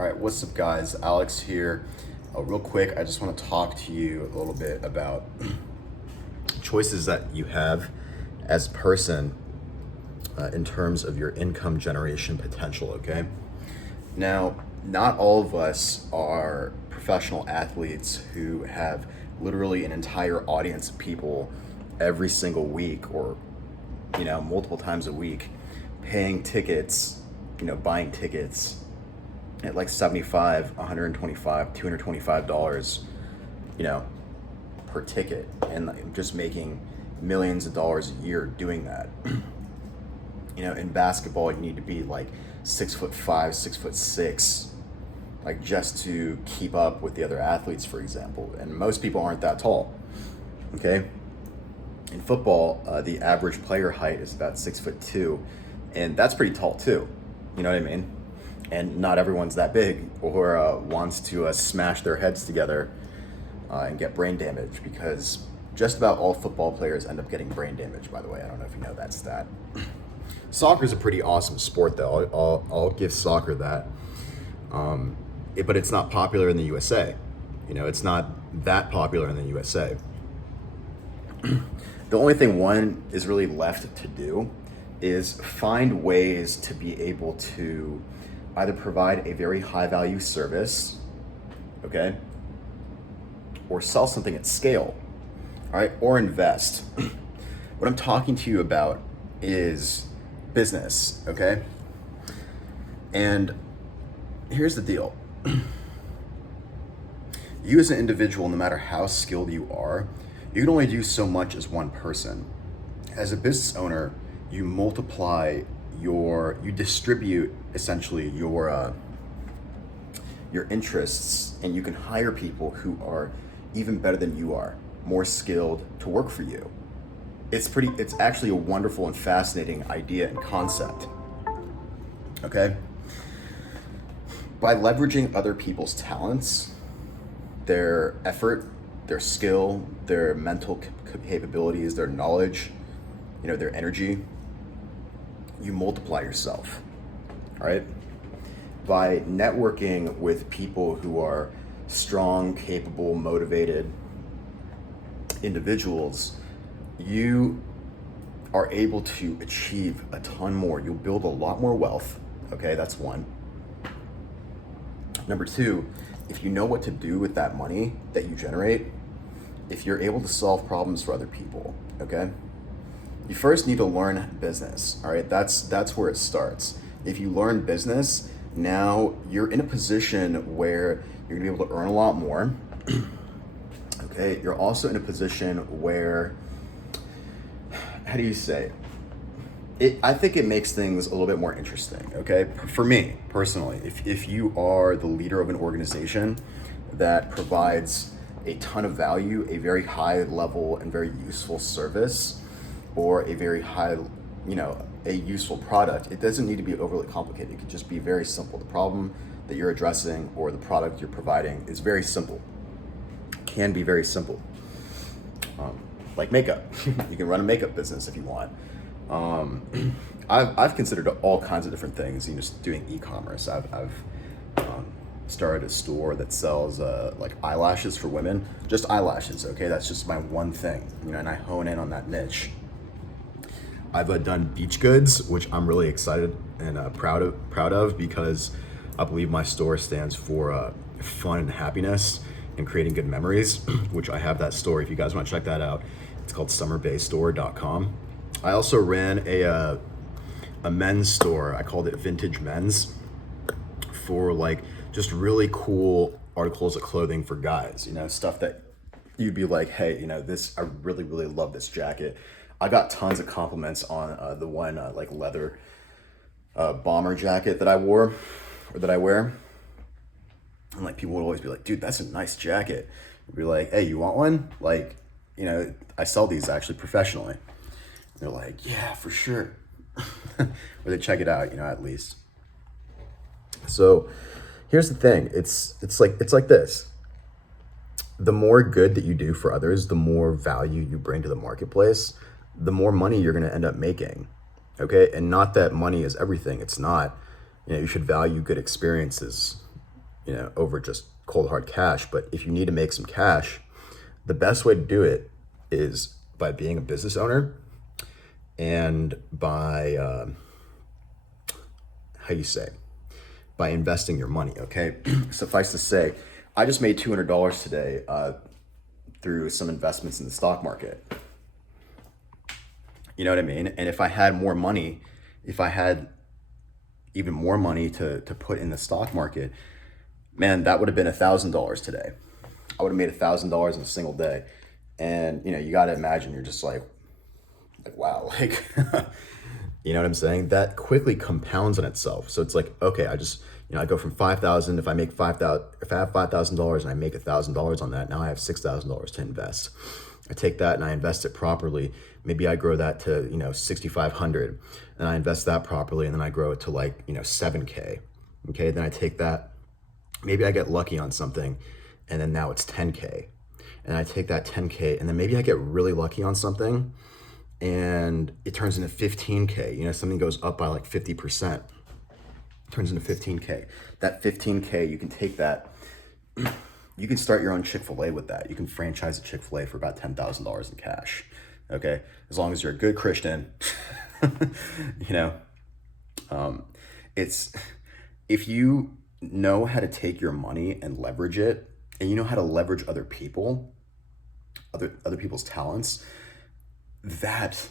All right, what's up, guys? Alex here. Real quick, I just want to talk to you a little bit about choices that you have as a person in terms of your income generation potential, okay? Now, not all of us are professional athletes who have literally an entire audience of people every single week or, multiple times a week paying tickets, buying tickets at like 75, 125, $225, per ticket, and just making millions of dollars a year doing that. In basketball, you need to be like 6'5", 6'6", like just to keep up with the other athletes, for example. And most people aren't that tall. Okay. In football, the average player height is about 6'2", and that's pretty tall too. You know what I mean? And not everyone's that big or wants to smash their heads together and get brain damage, because just about all football players end up getting brain damage, by the way. I don't know if you know that stat. Soccer is a pretty awesome sport, though. I'll give soccer that. But it's not popular in the USA. It's not that popular in the USA. The only thing one is really left to do is find ways to be able to either provide a very high value service, okay, or sell something at scale, all right, or invest. What I'm talking to you about is business, okay? And here's the deal. You as an individual, no matter how skilled you are, you can only do so much as one person. As a business owner, you multiply you distribute essentially your interests, and you can hire people who are even better than you are, more skilled, to work for you. It's actually a wonderful and fascinating idea and concept. Okay? By leveraging other people's talents, their effort, their skill, their mental capabilities, their knowledge, their energy, you multiply yourself, all right? By networking with people who are strong, capable, motivated individuals, you are able to achieve a ton more. You'll build a lot more wealth, okay? That's one. Number two, if you know what to do with that money that you generate, if you're able to solve problems for other people, okay? You first need to learn business, all right? That's where it starts. If you learn business, now you're in a position where you're gonna be able to earn a lot more, okay? You're also in a position where, how do you say it? I think it makes things a little bit more interesting, okay? For me, personally, if you are the leader of an organization that provides a ton of value, a very high level and very useful service, or a very high, a useful product, it doesn't need to be overly complicated. It could just be very simple. The problem that you're addressing or the product you're providing is very simple. Can be very simple. Like makeup. You can run a makeup business if you want. I've considered all kinds of different things, just doing e-commerce. I've started a store that sells like eyelashes for women, just eyelashes, okay? That's just my one thing, and I hone in on that niche. I've done beach goods, which I'm really excited and proud of, because I believe my store stands for fun and happiness and creating good memories, which I have that store. If you guys want to check that out, it's called summerbaystore.com. I also ran a men's store. I called it Vintage Men's, for like just really cool articles of clothing for guys, stuff that you'd be like, hey, I really, really love this jacket. I got tons of compliments on the one like leather bomber jacket that I wore, or that I wear. And like people would always be like, dude, that's a nice jacket. I'd be like, hey, you want one? Like, I sell these actually professionally. And they're like, yeah, for sure. Or they check it out, at least. So here's the thing. It's like this. The more good that you do for others, the more value you bring to the marketplace, the more money you're going to end up making. Okay. And not that money is everything. It's not. You should value good experiences. over just cold hard cash. But if you need to make some cash, the best way to do it is by being a business owner and by, by investing your money, okay? Suffice to say, I just made $200 today through some investments in the stock market. You know what I mean? And if I had more money, if I had even more money to put in the stock market, man, that would have been $1,000 today. I would have made $1,000 in a single day. And, you got to imagine, you're just like, wow, like, you know what I'm saying? That quickly compounds on itself. So it's like, okay, I go from 5,000, if I have $5,000 and I make $1,000 on that, now I have $6,000 to invest. I take that and I invest it properly. Maybe I grow that to, 6,500 and I invest that properly. And then I grow it to like, 7K. Okay. Then I take that, maybe I get lucky on something and then now it's 10K. And I take that 10K and then maybe I get really lucky on something and it turns into 15K. Something goes up by like 50%, turns into 15K. That 15K, you can take that, you can start your own Chick-fil-A with that. You can franchise a Chick-fil-A for about $10,000 in cash, okay? As long as you're a good Christian, it's, if you know how to take your money and leverage it, and you know how to leverage other people, other people's talents, that,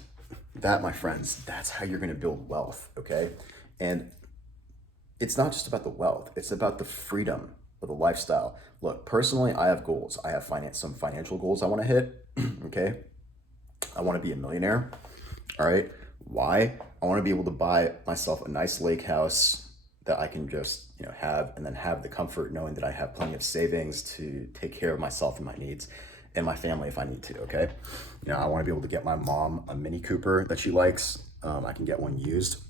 my friends, that's how you're gonna build wealth, okay? And it's not just about the wealth, it's about the freedom of the lifestyle. Look, personally, I have goals. I have some financial goals I wanna hit, okay? I wanna be a millionaire, all right? Why? I wanna be able to buy myself a nice lake house that I can just, have, and then have the comfort knowing that I have plenty of savings to take care of myself and my needs and my family if I need to, okay? I wanna be able to get my mom a Mini Cooper that she likes. I can get one used.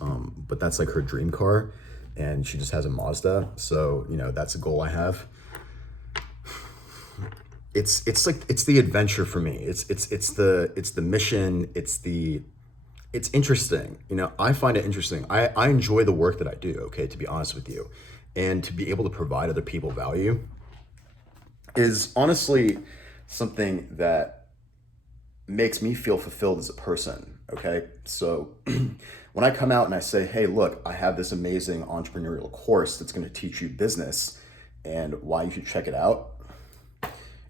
But that's like her dream car and she just has a Mazda. So, that's a goal I have. It's the adventure for me. It's the mission. It's interesting. I find it interesting. I enjoy the work that I do, okay, to be honest with you. And to be able to provide other people value is honestly something that makes me feel fulfilled as a person, okay? So when I come out and I say, hey, look, I have this amazing entrepreneurial course that's gonna teach you business and why you should check it out,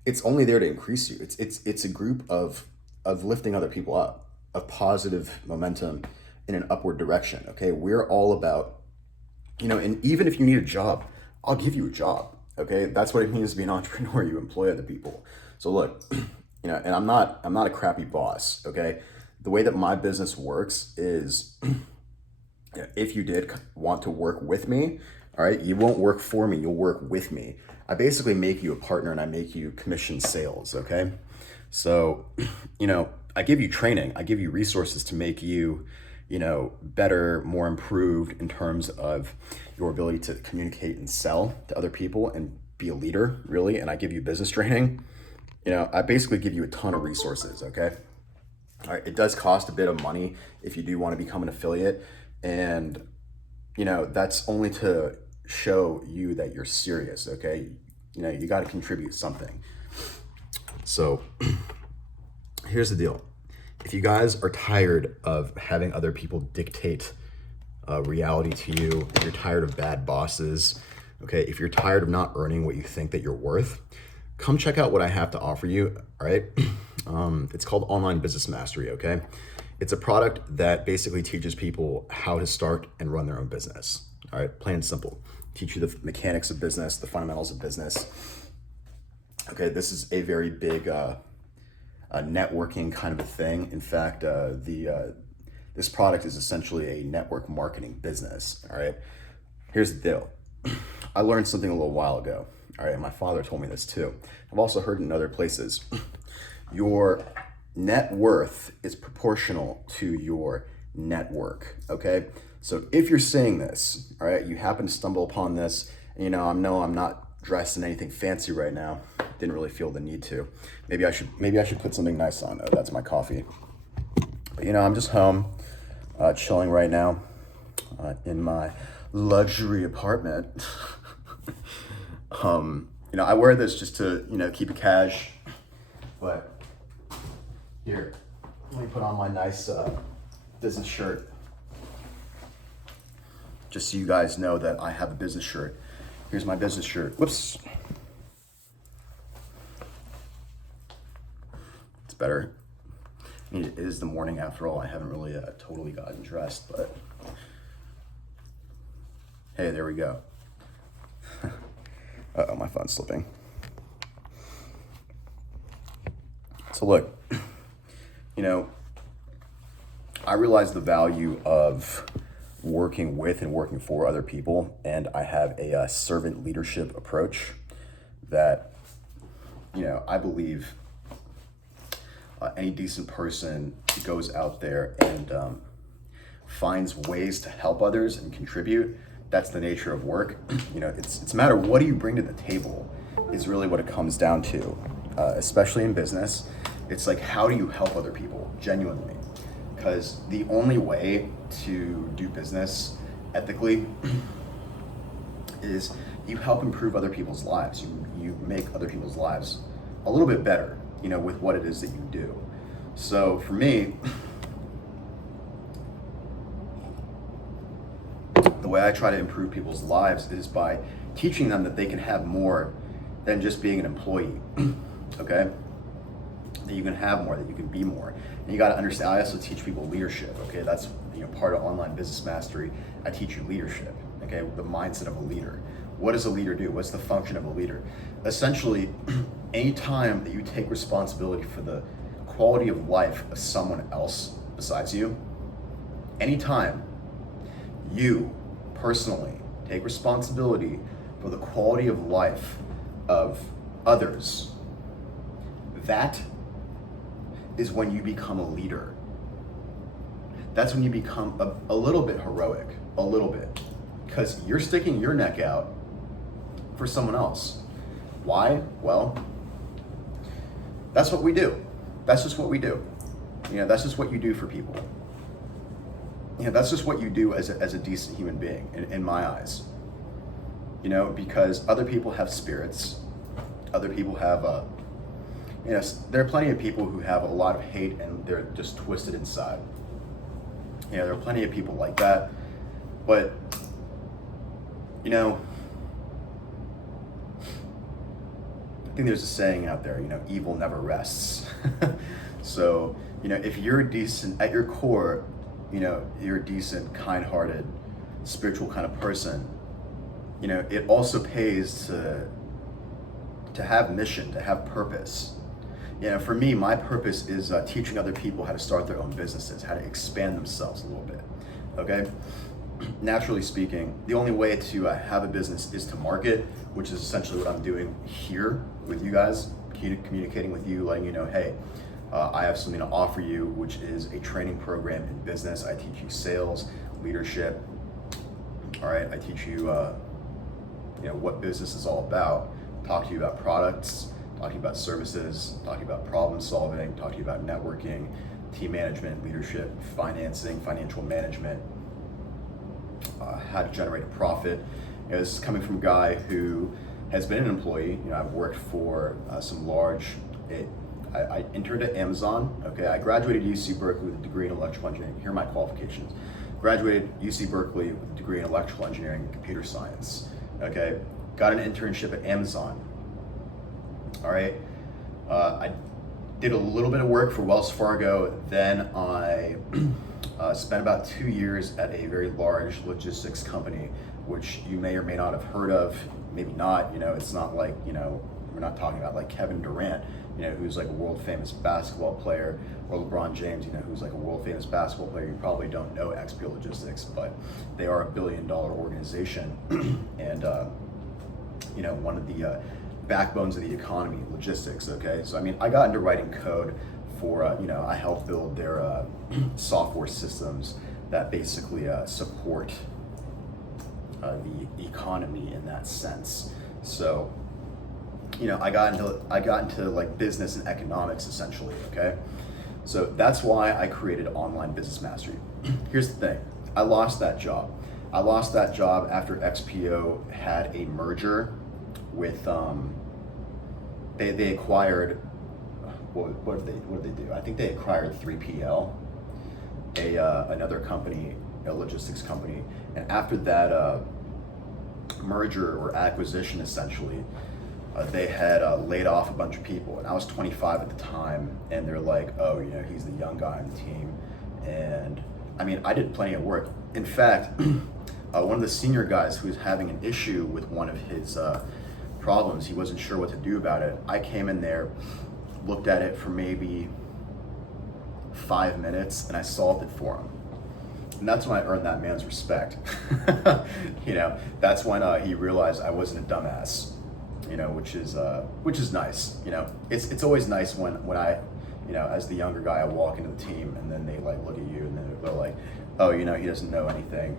it's only there to increase you. It's a group of lifting other people up, of positive momentum in an upward direction, okay? We're all about, and even if you need a job, I'll give you a job, okay? That's what it means to be an entrepreneur. You employ other people. So look, and I'm not a crappy boss, okay? The way that my business works is if you did want to work with me, all right, you won't work for me, you'll work with me. I basically make you a partner and I make you commission sales, okay? So, I give you training, I give you resources to make you, better, more improved in terms of your ability to communicate and sell to other people and be a leader, really. And I give you business training. I basically give you a ton of resources, okay? All right, it does cost a bit of money if you do want to become an affiliate. And, that's only to show you that you're serious, okay? You got to contribute something. So here's the deal. If you guys are tired of having other people dictate reality to you, if you're tired of bad bosses, okay, if you're tired of not earning what you think that you're worth, come check out what I have to offer you, all right? It's called Online Business Mastery, okay? It's a product that basically teaches people how to start and run their own business, all right? Plain and simple. Teach you the mechanics of business, the fundamentals of business. Okay, this is a very big networking kind of a thing. In fact, this product is essentially a network marketing business, all right? Here's the deal. I learned something a little while ago, all right? My father told me this too. I've also heard it in other places. Your net worth is proportional to your network, okay? So if you're saying this, all right, you happen to stumble upon this, and I'm not dressed in anything fancy right now. Didn't really feel the need to. Maybe I should put something nice on. Oh, that's my coffee. But I'm just home, chilling right now in my luxury apartment. I wear this just to, keep it cash, but here, let me put on my nice business shirt, just so you guys know that I have a business shirt. Here's my business shirt. Whoops. It's better. I mean, it is the morning after all. I haven't really totally gotten dressed, but hey, there we go. Uh-oh, my phone's slipping. So look, I realize the value of working with and working for other people, and I have a servant leadership approach that, I believe any decent person goes out there and finds ways to help others and contribute. That's the nature of work. It's a matter of what do you bring to the table is really what it comes down to, especially in business. It's like, how do you help other people genuinely? Because the only way to do business ethically is you help improve other people's lives. You make other people's lives a little bit better, with what it is that you do. So for me, the way I try to improve people's lives is by teaching them that they can have more than just being an employee, okay? That you can have more, that you can be more. And you gotta understand, I also teach people leadership, okay? That's part of Online Business Mastery. I teach you leadership, okay? The mindset of a leader. What does a leader do? What's the function of a leader? Essentially, anytime that you take responsibility for the quality of life of someone else besides you, anytime you personally take responsibility for the quality of life of others, that is when you become a leader. That's when you become a little bit heroic, a little bit, because you're sticking your neck out for someone else. Why? Well, that's what we do. That's just what we do. That's just what you do for people. That's just what you do as a decent human being, in my eyes. Because other people have spirits. Other people have, there are plenty of people who have a lot of hate and they're just twisted inside. There are plenty of people like that. But, I think there's a saying out there, evil never rests. So, if you're decent at your core, you're a decent, kind-hearted, spiritual kind of person, it also pays to have mission, to have purpose. For me, my purpose is teaching other people how to start their own businesses, how to expand themselves a little bit, okay? Naturally speaking, the only way to have a business is to market, which is essentially what I'm doing here with you guys, communicating with you, letting you know, hey, I have something to offer you, which is a training program in business. I teach you sales, leadership. All right, I teach you, what business is all about. Talk to you about products, talk to you about services, talk to you about problem solving, talk to you about networking, team management, leadership, financing, financial management, how to generate a profit. This is coming from a guy who has been an employee. I've worked for some large. I entered at Amazon. Okay, I graduated UC Berkeley with a degree in electrical engineering. Here are my qualifications. Graduated UC Berkeley with a degree in electrical engineering and computer science. Okay, got an internship at Amazon. All right, I did a little bit of work for Wells Fargo. Then I spent about 2 years at a very large logistics company, which you may or may not have heard of, maybe not. It's not like, we're not talking about like Kevin Durant, who's like a world famous basketball player, or LeBron James, who's like a world famous basketball player. You probably don't know XP Logistics, but they are $1 billion organization and, one of the backbones of the economy, logistics, okay? So, I got into writing code for, I helped build their software systems that basically support the economy in that sense. So, I got into like business and economics essentially, okay? So that's why I created Online Business Mastery. Here's the thing, I lost that job. I lost that job after XPO had a merger with they acquired what did they do? I think they acquired 3PL, another company, a logistics company, and after that merger or acquisition, essentially, they had laid off a bunch of people, and I was 25 at the time, and they're like, oh, he's the young guy on the team, and I mean, I did plenty of work. In fact, one of the senior guys who was having an issue with one of his problems, he wasn't sure what to do about it. I came in there, looked at it for maybe 5 minutes, and I solved it for him. And that's when I earned that man's respect. That's when he realized I wasn't a dumbass, which is nice. It's always nice when I, as the younger guy, I walk into the team and then they like look at you and then they're like, oh, he doesn't know anything,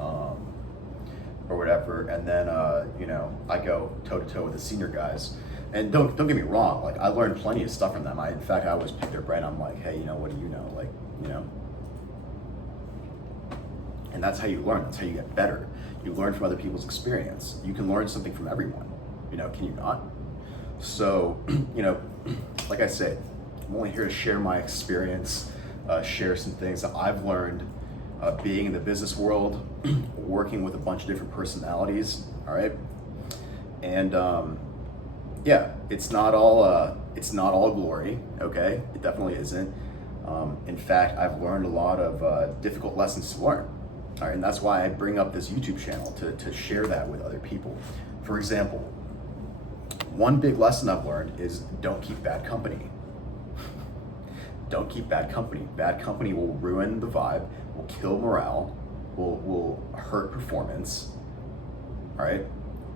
or whatever. And then, I go toe to toe with the senior guys. And don't get me wrong, like I learned plenty of stuff from them. In fact, I always pick their brain. I'm like, hey, what do you know? And that's how you learn. That's how you get better. You learn from other people's experience. You can learn something from everyone. Can you not? So, like I said, I'm only here to share my experience, share some things that I've learned being in the business world, working with a bunch of different personalities. All right, and yeah, it's not all glory. Okay, it definitely isn't. In fact, I've learned a lot of difficult lessons to learn. All right, and that's why I bring up this YouTube channel to share that with other people. For example, one big lesson I've learned is don't keep bad company. Don't keep bad company. Bad company will ruin the vibe, will kill morale, will hurt performance, all right?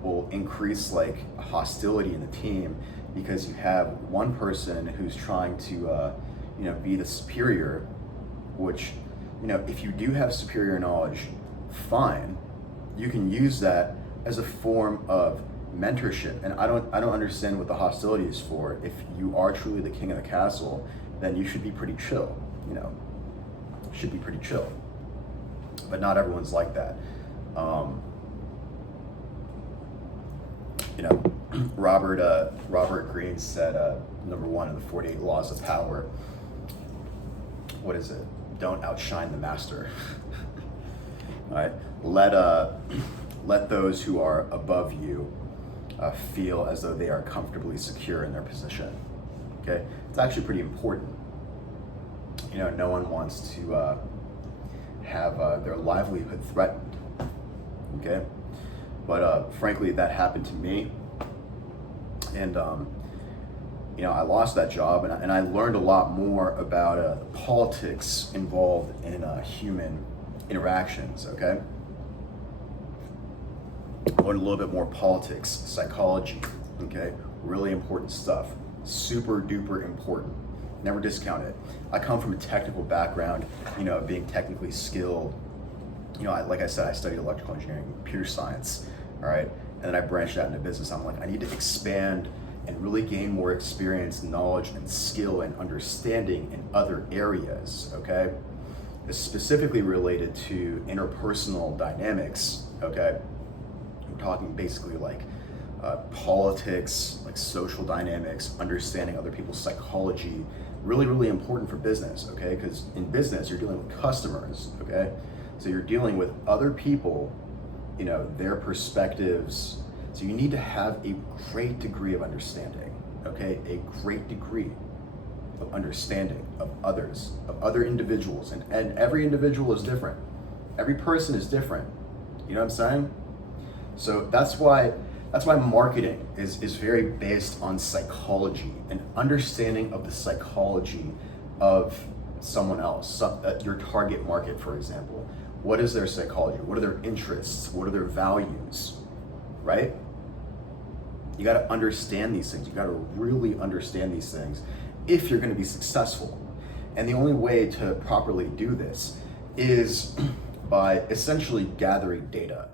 Will increase like hostility in the team because you have one person who's trying to, be the superior, which, if you do have superior knowledge, fine. You can use that as a form of mentorship. And I don't understand what the hostility is for. If you are truly the king of the castle, then you should be pretty chill, should be pretty chill. But not everyone's like that. Robert Greene said, number one in the 48 Laws of Power, what is it? Don't outshine the master. All right, let those who are above you feel as though they are comfortably secure in their position. Okay, it's actually pretty important. No one wants to have their livelihood threatened. Okay, but frankly, that happened to me, and I lost that job, and I learned a lot more about politics involved in human interactions. Okay, learned a little bit more politics, psychology. Okay, really important stuff, super duper important. Never discount it. I come from a technical background, being technically skilled. Like I said, I studied electrical engineering, computer science, all right? And then I branched out into business. I'm like, I need to expand and really gain more experience, knowledge, and skill and understanding in other areas, okay? It's specifically related to interpersonal dynamics, okay? I'm talking basically like politics, like social dynamics, understanding other people's psychology, really, really important for business, okay? Because in business, you're dealing with customers, okay? So you're dealing with other people, their perspectives. So you need to have a great degree of understanding, okay? A great degree of understanding of others, of other individuals. And every individual is different. Every person is different. You know what I'm saying? So that's why marketing is very based on psychology and understanding of the psychology of someone else, your target market, for example. What is their psychology? What are their interests? What are their values, right? You got to understand these things. You got to really understand these things if you're going to be successful. And the only way to properly do this is by essentially gathering data.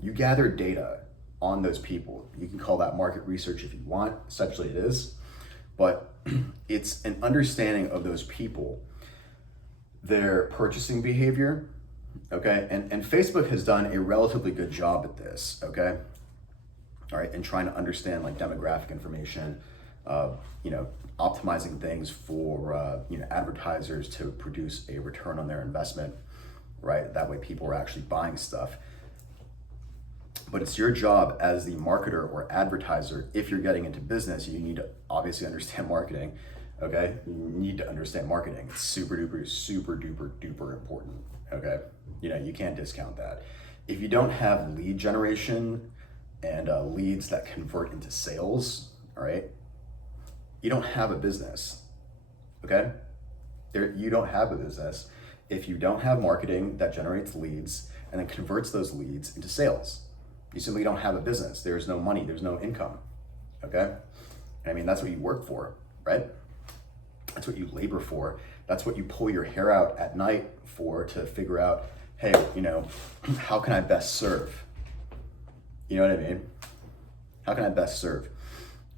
You gather data on those people. You can call that market research if you want. Essentially it is. But it's an understanding of those people, their purchasing behavior, okay? And Facebook has done a relatively good job at this, okay? All right, and trying to understand like demographic information, optimizing things for advertisers to produce a return on their investment, right? That way people are actually buying stuff. But it's your job as the marketer or advertiser, if you're getting into business, you need to obviously understand marketing, okay? You need to understand marketing. It's super duper important, okay? You can't discount that. If you don't have lead generation and leads that convert into sales, all right, you don't have a business, okay? You don't have a business if you don't have marketing that generates leads and then converts those leads into sales. You simply don't have a business. There's no money, there's no income, okay? I mean, that's what you work for, right? That's what you labor for. That's what you pull your hair out at night for, to figure out, hey, how can I best serve? You know what I mean? How can I best serve?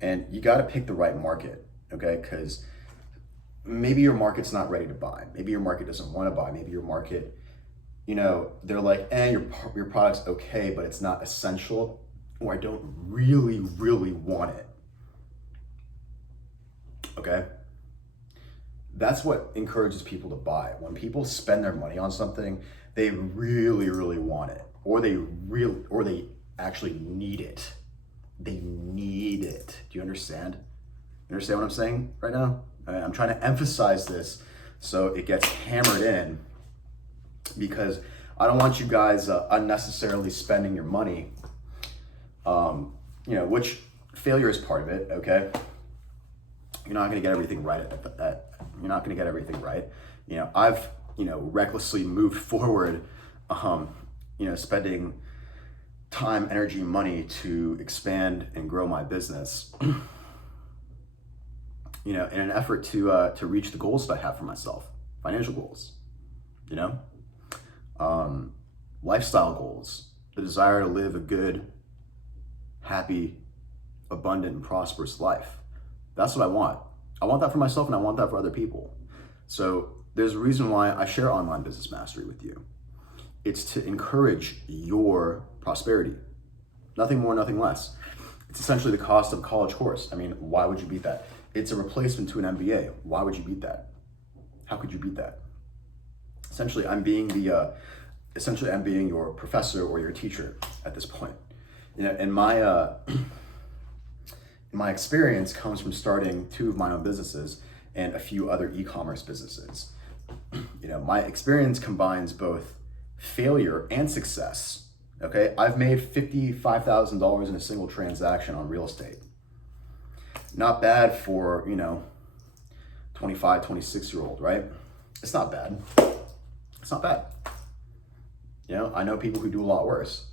And you got to pick the right market, okay? Because maybe your market's not ready to buy. Maybe your market doesn't want to buy. Maybe your market, they're like, your product's okay, but it's not essential, or I don't really want it, okay? That's what encourages people to buy. When people spend their money on something, they really want it, or they actually need it. They need it. Do you understand? You understand what I'm saying right now? I'm trying to emphasize this so it gets hammered in, because I don't want you guys unnecessarily spending your money, which failure is part of it, okay? You're not gonna get everything right you're not gonna get everything right. I've, recklessly moved forward, spending time, energy, money to expand and grow my business, in an effort to reach the goals that I have for myself, financial goals, lifestyle goals, the desire to live a good, happy, abundant, and prosperous life. That's what I want. I want that for myself, and I want that for other people. So there's a reason why I share Online Business Mastery with you. It's to encourage your prosperity. Nothing more, nothing less. It's essentially the cost of a college course. I mean, why would you beat that? It's a replacement to an MBA. Why would you beat that? How could you beat that? Essentially, I'm being your professor or your teacher at this point. And my experience comes from starting 2 of my own businesses and a few other e-commerce businesses. My experience combines both failure and success. Okay, I've made $55,000 in a single transaction on real estate. Not bad for 25, 26-year-old, right? It's not bad. It's not bad. I know people who do a lot worse.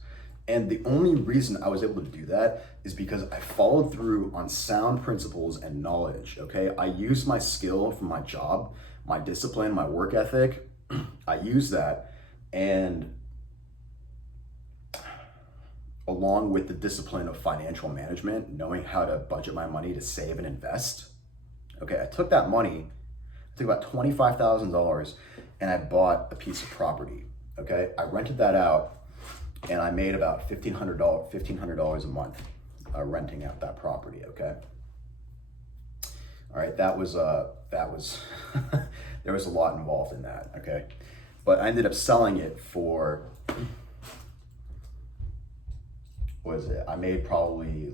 And the only reason I was able to do that is because I followed through on sound principles and knowledge, okay? I used my skill from my job, my discipline, my work ethic. I used that, and along with the discipline of financial management, knowing how to budget my money to save and invest, okay, I took that money, I took about $25,000, and I bought a piece of property, okay? I rented that out, and I made about $1,500 a month renting out that property, okay? All right, that was there was a lot involved in that, okay? But I ended up selling it for, I made probably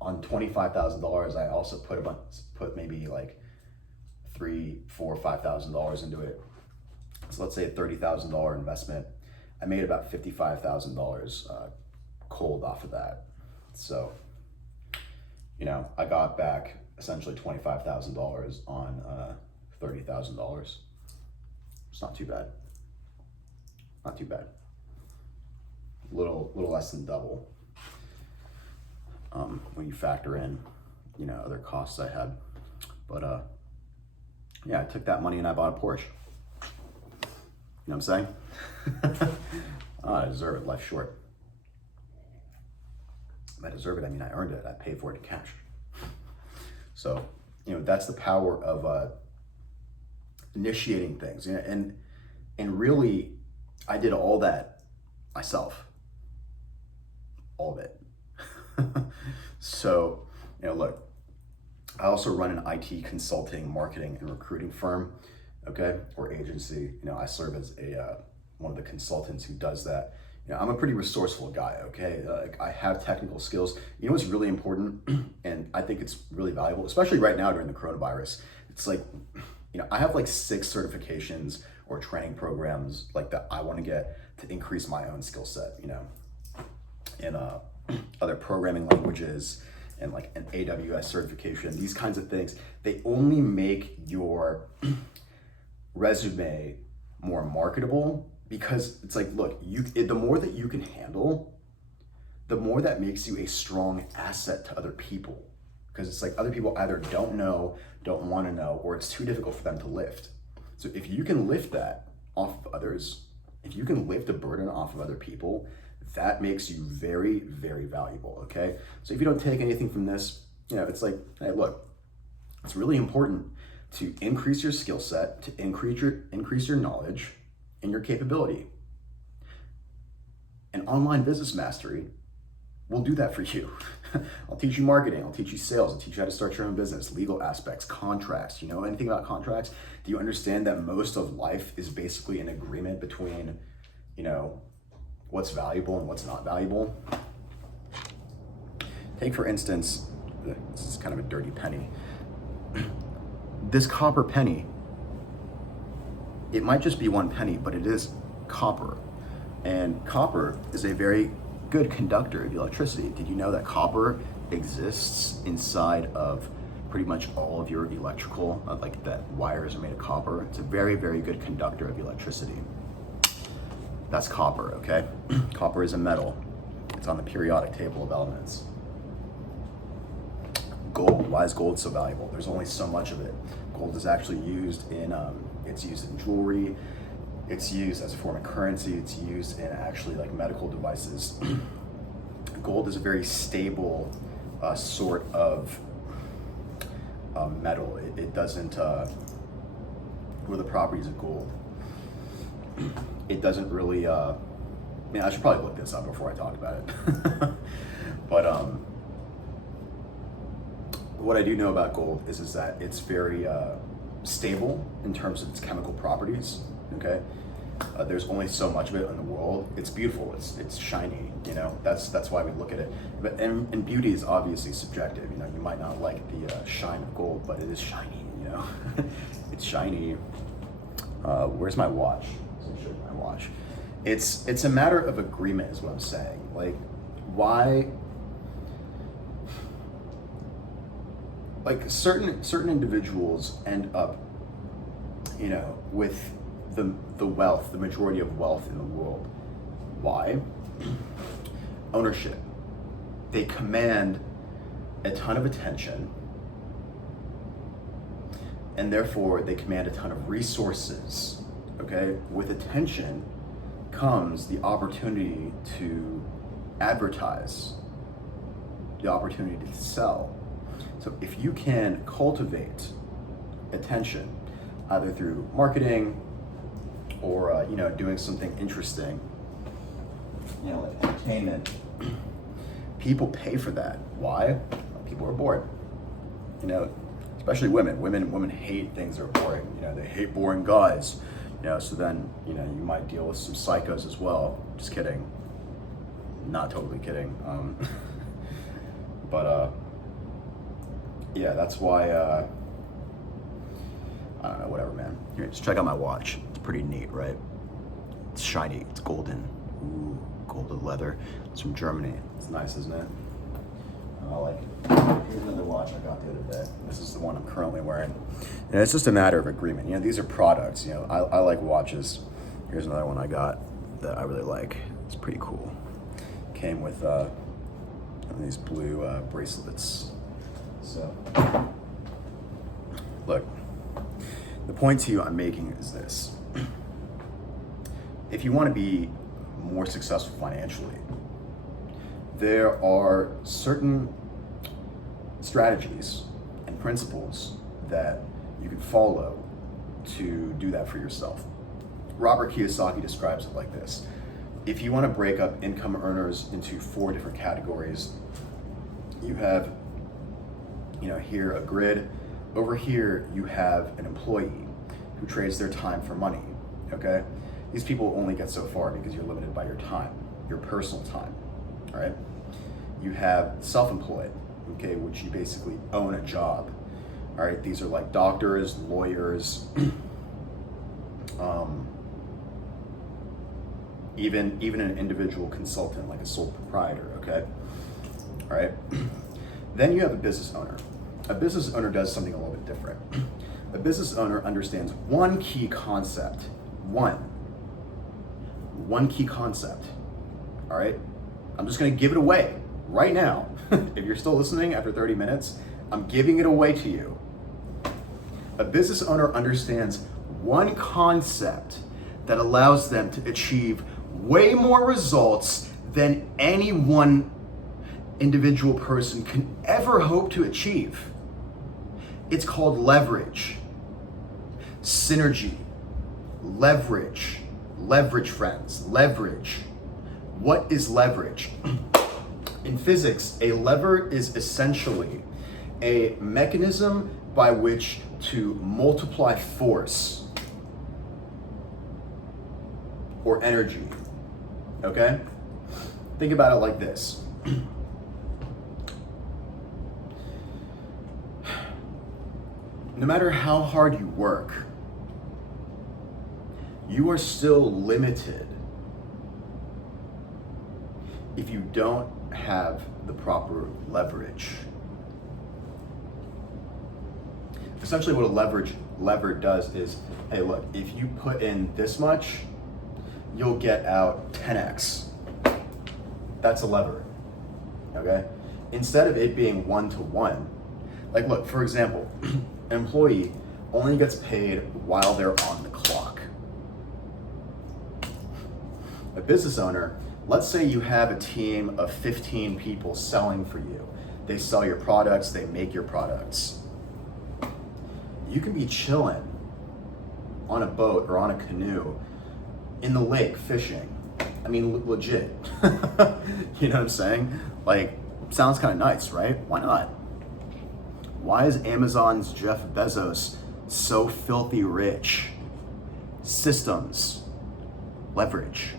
on $25,000, I also put maybe like $3,000, $4,000, $5,000 into it. So let's say a $30,000 investment. I made about $55,000 cold off of that. So, I got back essentially $25,000 on $30,000. It's not too bad. Not too bad. Little less than double when you factor in, other costs I had. But yeah, I took that money and I bought a Porsche. You know what I'm saying? I deserve it. Life's short. I deserve it. I mean, I earned it. I paid for it in cash. So, that's the power of initiating things. And really, I did all that myself, all of it. So, look, I also run an IT consulting, marketing, and recruiting firm, okay, or agency. I serve as one of the consultants who does that. I'm a pretty resourceful guy, okay? I have technical skills. What's really important, and I think it's really valuable, especially right now during the coronavirus. It's like, I have like 6 certifications or training programs like that I want to get to increase my own skill set, in other programming languages and like an AWS certification, these kinds of things. They only make your resume more marketable, because it's like, look, the more that you can handle, the more that makes you a strong asset to other people. Because it's like other people either don't know, don't want to know, or it's too difficult for them to lift. So if you can lift that off of others, if you can lift a burden off of other people, that makes you very, very valuable, okay? So if you don't take anything from this, it's like, hey, look, it's really important to increase your skill set, to increase your knowledge and your capability. And online business mastery will do that for you. I'll teach you marketing, I'll teach you sales, I'll teach you how to start your own business, legal aspects, contracts. You know anything about contracts? Do you understand that most of life is basically an agreement between, what's valuable and what's not valuable? Take, for instance, this is kind of a dirty penny. This copper penny, it might just be 1 penny, but it is copper. And copper is a very good conductor of electricity. Did you know that copper exists inside of pretty much all of your electrical, like that wires are made of copper? It's a very, very good conductor of electricity. That's copper, okay? Copper is a metal. It's on the periodic table of elements. Gold, why is gold so valuable? There's only so much of it. Gold is actually used in, it's used in jewelry, it's used as a form of currency, it's used in actually like medical devices. Gold is a very stable sort of metal. It doesn't, what are the properties of gold? It doesn't really, I should probably look this up before I talk about it. But what I do know about gold is that it's very stable in terms of its chemical properties, okay? There's only so much of it in the world. It's beautiful, it's shiny, that's why we look at it. But and beauty is obviously subjective, you might not like the shine of gold, but it is shiny, It's shiny. Where's my watch? Let me show you my watch. It's a matter of agreement is what I'm saying. Like, why, like certain individuals end up, with the wealth, the majority of wealth in the world. Why? Ownership. They command a ton of attention, and therefore they command a ton of resources, okay? With attention comes the opportunity to advertise, the opportunity to sell. So if you can cultivate attention, either through marketing or doing something interesting, like entertainment, people pay for that. Why? People are bored. Especially women. Women hate things that are boring. They hate boring guys. So then you might deal with some psychos as well. Just kidding. Not totally kidding. But yeah, that's why. I don't know. Whatever, man. Here, just check out my watch. It's pretty neat, right? It's shiny. It's golden. Ooh, golden leather. It's from Germany. It's nice, isn't it? I like it. Here's another watch I got the other day. This is the one I'm currently wearing. And it's just a matter of agreement. These are products. I like watches. Here's another one I got that I really like. It's pretty cool. Came with these blue bracelets. So, look, the point to you I'm making is this. If you want to be more successful financially, there are certain strategies and principles that you can follow to do that for yourself. Robert Kiyosaki describes it like this. If you want to break up income earners into 4 different categories, you have, here a grid. Over here, you have an employee who trades their time for money, okay? These people only get so far because you're limited by your time, your personal time, all right? You have self-employed, okay, which you basically own a job, all right? These are like doctors, lawyers, even an individual consultant, like a sole proprietor, okay? All right. Then you have a business owner. A business owner does something a little bit different. A business owner understands one key concept. One key concept. All right. I'm just going to give it away right now. If you're still listening after 30 minutes, I'm giving it away to you. A business owner understands one concept that allows them to achieve way more results than any one individual person can ever hope to achieve. It's called leverage, synergy, leverage, friends, leverage. What is leverage? In physics, a lever is essentially a mechanism by which to multiply force or energy, okay? Think about it like this. No matter how hard you work, you are still limited if you don't have the proper leverage. Essentially what a lever does is, hey look, if you put in this much, you'll get out 10x. That's a lever, okay? Instead of it being 1-to-1, like look, for example, an employee only gets paid while they're on the clock. A business owner, let's say you have a team of 15 people selling for you. They sell your products, they make your products. You can be chilling on a boat or on a canoe in the lake fishing. I mean, legit. You know what I'm saying? Like, sounds kind of nice, right? Why not? Why is Amazon's Jeff Bezos so filthy rich? Systems, leverage.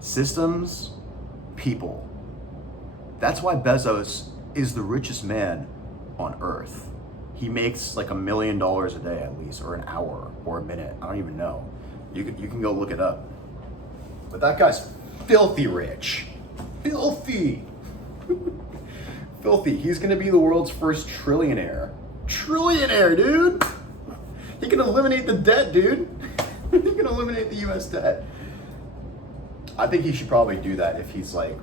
Systems, people. That's why Bezos is the richest man on earth. He makes like $1 million a day at least, or an hour, or a minute. I don't even know. You can go look it up. But that guy's filthy rich. Filthy. Filthy. He's gonna be the world's first trillionaire. Trillionaire, dude. He can eliminate the debt, dude. He can eliminate the US debt. I think he should probably do that if he's like,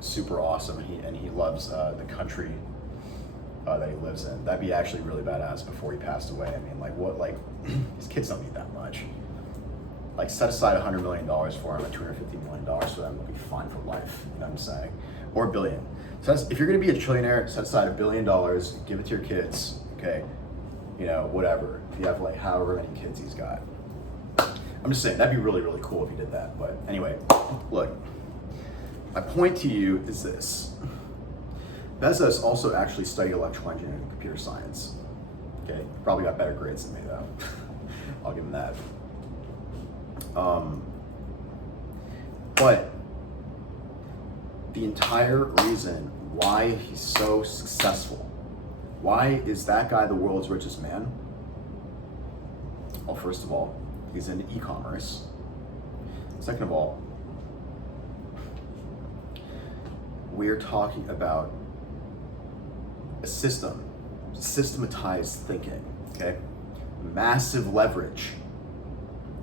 super awesome and he loves the country that he lives in. That'd be actually really badass before he passed away. I mean, his kids don't need that much. Like, set aside $100 million for him and $250 million for them, they'll be fine for life. You know what I'm saying? Or $1 billion. So if you're gonna be a trillionaire, set aside $1 billion, give it to your kids, okay? Whatever. If you have like however many kids he's got. I'm just saying, that'd be really, really cool if he did that. But anyway, look, my point to you is this. Bezos also actually studied electrical engineering and computer science. Okay, probably got better grades than me though. I'll give him that. But the entire reason why he's so successful, why is that guy the world's richest man? Well, first of all, he's into e-commerce. Second of all, we're talking about a system, systematized thinking, okay? Massive leverage,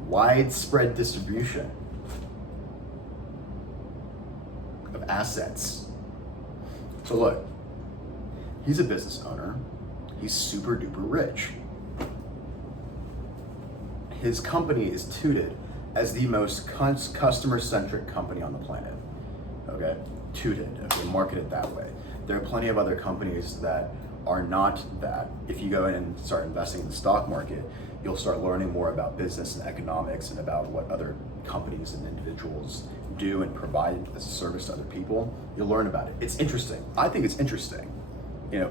widespread distribution of assets. So look, he's a business owner. He's super duper rich. His company is touted as the most customer-centric company on the planet, okay? Touted, okay, marketed that way. There are plenty of other companies that are not that. If you go in and start investing in the stock market, you'll start learning more about business and economics and about what other companies and individuals do and provide as a service to other people. You'll learn about it. It's interesting. I think it's interesting.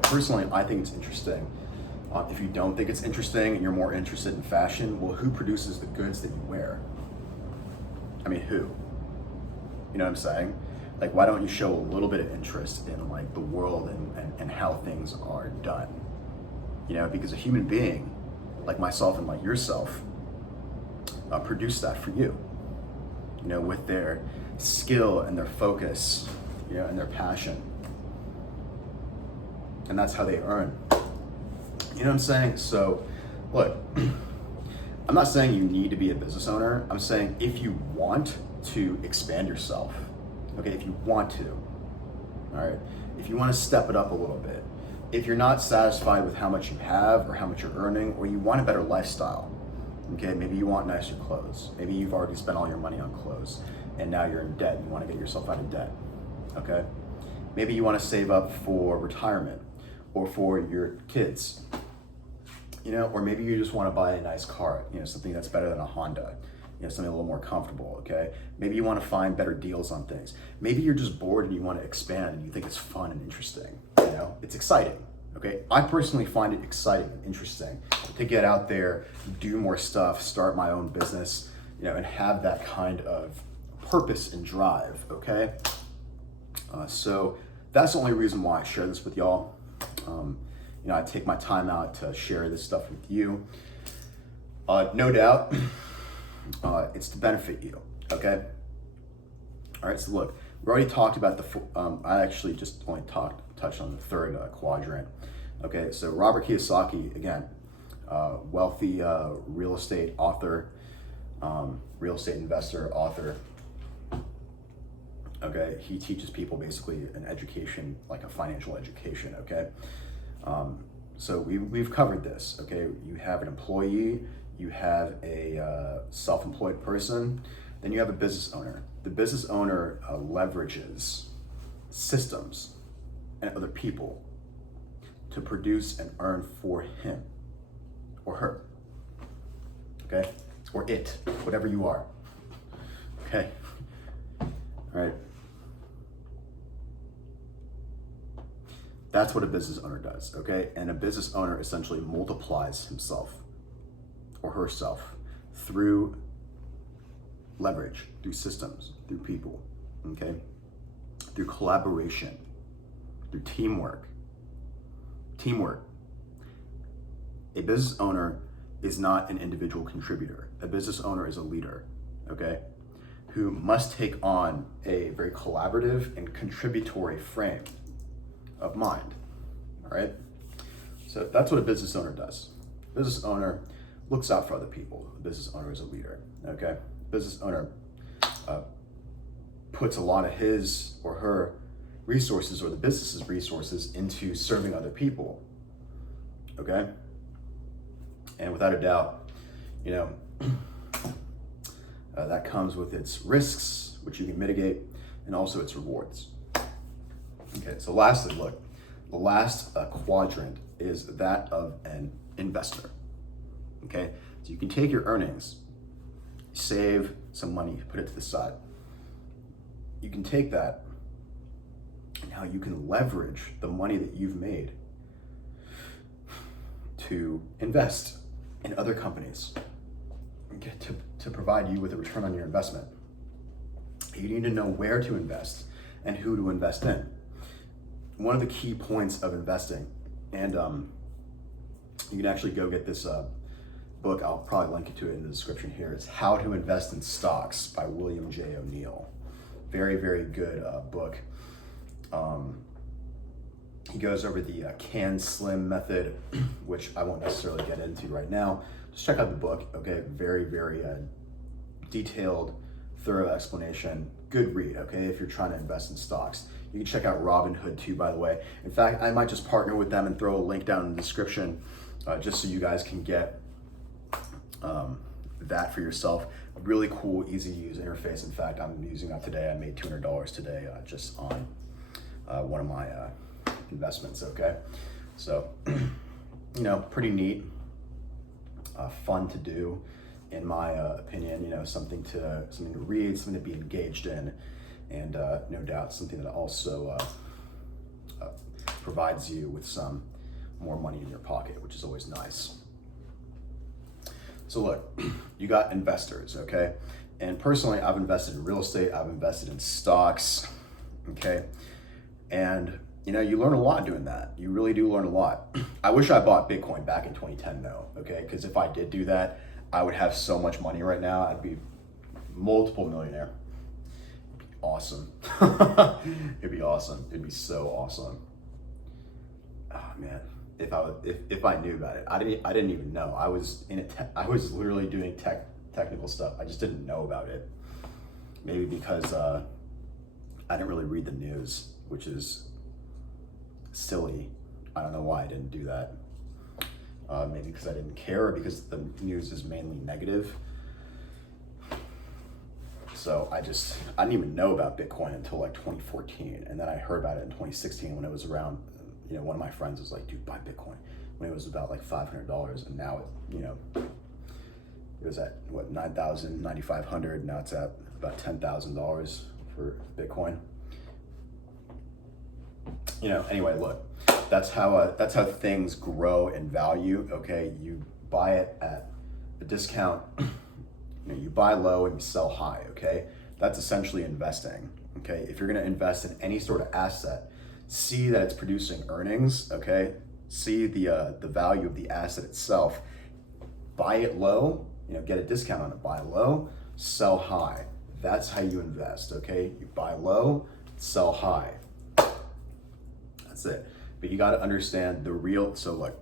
Personally, I think it's interesting. If you don't think it's interesting and you're more interested in fashion, well, who produces the goods that you wear? I mean, who? You know what I'm saying? Like, why don't you show a little bit of interest in like the world and how things are done? Because a human being like myself and like yourself produce that for you, with their skill and their focus, and their passion. And that's how they earn. You know what I'm saying? So, look, I'm not saying you need to be a business owner. I'm saying if you want to expand yourself, okay, if you want to, all right, if you want to step it up a little bit, if you're not satisfied with how much you have or how much you're earning, or you want a better lifestyle, okay, maybe you want nicer clothes. Maybe you've already spent all your money on clothes and now you're in debt. You want to get yourself out of debt, okay? Maybe you want to save up for retirement or for your kids, or maybe you just want to buy a nice car, something that's better than a Honda, something a little more comfortable, okay? Maybe you want to find better deals on things. Maybe you're just bored and you want to expand and you think it's fun and interesting, It's exciting, okay? I personally find it exciting and interesting to get out there, do more stuff, start my own business, and have that kind of purpose and drive, okay? So that's the only reason why I share this with y'all. I take my time out to share this stuff with you. No doubt, it's to benefit you, okay? All right, so look, we already talked about I actually just only touched on the third quadrant. Okay, so Robert Kiyosaki, again, wealthy real estate author, real estate investor, author. Okay, he teaches people basically an education, like a financial education, okay? So we've covered this, okay? You have an employee, you have a self-employed person, then you have a business owner. The business owner leverages systems and other people to produce and earn for him or her, okay? Or it, whatever you are, okay? All right. That's what a business owner does, okay? And a business owner essentially multiplies himself or herself through leverage, through systems, through people, okay? Through collaboration, through teamwork. Teamwork. A business owner is not an individual contributor. A business owner is a leader, okay? Who must take on a very collaborative and contributory frame of mind, all right? So that's what a business owner does. A business owner looks out for other people. A business owner is a leader, okay? A business owner puts a lot of his or her resources or the business's resources into serving other people, okay? And without a doubt, that comes with its risks, which you can mitigate, and also its rewards. Okay, so lastly, look, the last quadrant is that of an investor, okay? So you can take your earnings, save some money, put it to the side. You can take that, and now you can leverage the money that you've made to invest in other companies, okay, to provide you with a return on your investment. You need to know where to invest and who to invest in. One of the key points of investing, and you can actually go get this book, I'll probably link to it in the description here. It's How to Invest in Stocks by William J. O'Neill. Very, very good book. He goes over the CAN-SLIM method, which I won't necessarily get into right now. Just check out the book, okay? Very, very detailed, thorough explanation. Good read, okay, if you're trying to invest in stocks. You can check out Robinhood too, by the way. In fact, I might just partner with them and throw a link down in the description just so you guys can get that for yourself. A really cool, easy to use interface. In fact, I'm using that today. I made $200 today just on one of my investments, okay? So, pretty neat. fun to do, in my opinion. You know, something to read, something to be engaged in, and no doubt something that also provides you with some more money in your pocket, which is always nice. So look, you got investors, okay? And personally, I've invested in real estate, I've invested in stocks, okay? And you know, you learn a lot doing that. You really do learn a lot. I wish I bought Bitcoin back in 2010 though, okay? Because if I did do that, I would have so much money right now. I'd be multiple millionaire. It'd be awesome. It'd be awesome. It'd be so awesome. Oh man, if I knew about it, I didn't even know. I was I was literally doing technical stuff. I just didn't know about it. Maybe because I didn't really read the news, which is silly. I don't know why I didn't do that. Maybe because I didn't care, or because the news is mainly negative. So I didn't even know about Bitcoin until like 2014, and then I heard about it in 2016 when it was around. You know, one of my friends was like, "Dude, buy Bitcoin," when it was about like $500, and now it was at what, 9,000, 9,500. Now it's at about $10,000 for Bitcoin. You know, anyway, look, that's how things grow in value. Okay, you buy it at a discount. You know, you buy low and you sell high. Okay, that's essentially investing. Okay, if you're going to invest in any sort of asset, see that it's producing earnings. Okay, see the value of the asset itself. Buy it low. You know, get a discount on it. Buy low, sell high. That's how you invest. Okay, you buy low, sell high. That's it. But you got to understand the real. So look,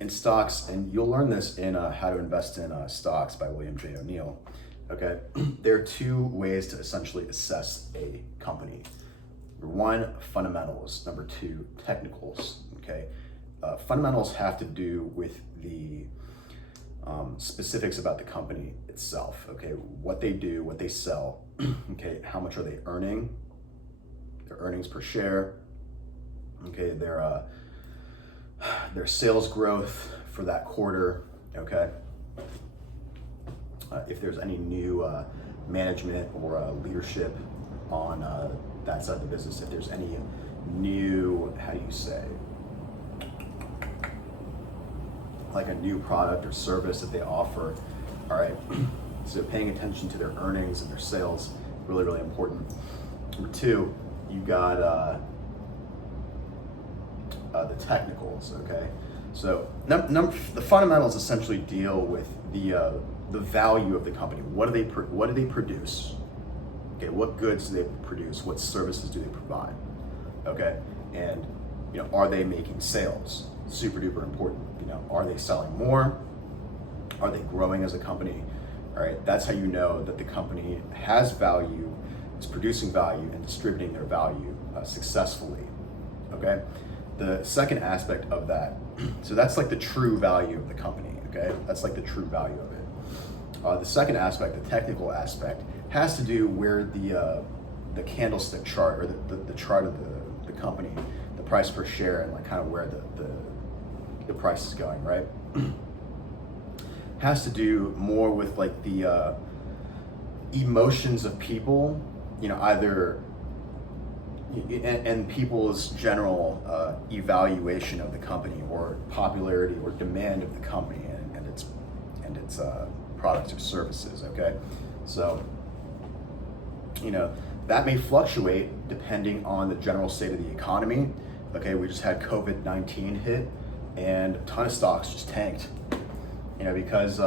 in stocks, and you'll learn this in How to Invest in Stocks by William J. O'Neill. Okay, there are two ways to essentially assess a company. Number one, fundamentals. Number two, technicals. Okay, fundamentals have to do with the specifics about the company itself. Okay, what they do, what they sell. Okay, how much are they earning? Their earnings per share. Okay, their sales growth for that quarter. Okay, if there's any new management or leadership on that side of the business, if there's any new, how do you say, like a new product or service that they offer. All right, so paying attention to their earnings and their sales, really, really important. Number two, you got the technicals. Okay, so the fundamentals essentially deal with the value of the company. What do they produce? Okay, what goods do they produce? What services do they provide? Okay, and you know, are they making sales? Super duper important. You know, are they selling more? Are they growing as a company? All right, that's how you know that the company has value, is producing value, and distributing their value successfully. Okay, the second aspect of that, so that's like the true value of the company. Okay, that's like the true value of it. The second aspect, the technical aspect, has to do where the candlestick chart, or the chart of the company, the price per share, and like kind of where the price is going, right? Has to do more with like the emotions of people, you know, either and people's general evaluation of the company, or popularity or demand of the company and its products or services. Okay, so you know, that may fluctuate depending on the general state of the economy. Okay, we just had COVID-19 hit, and a ton of stocks just tanked. You know, because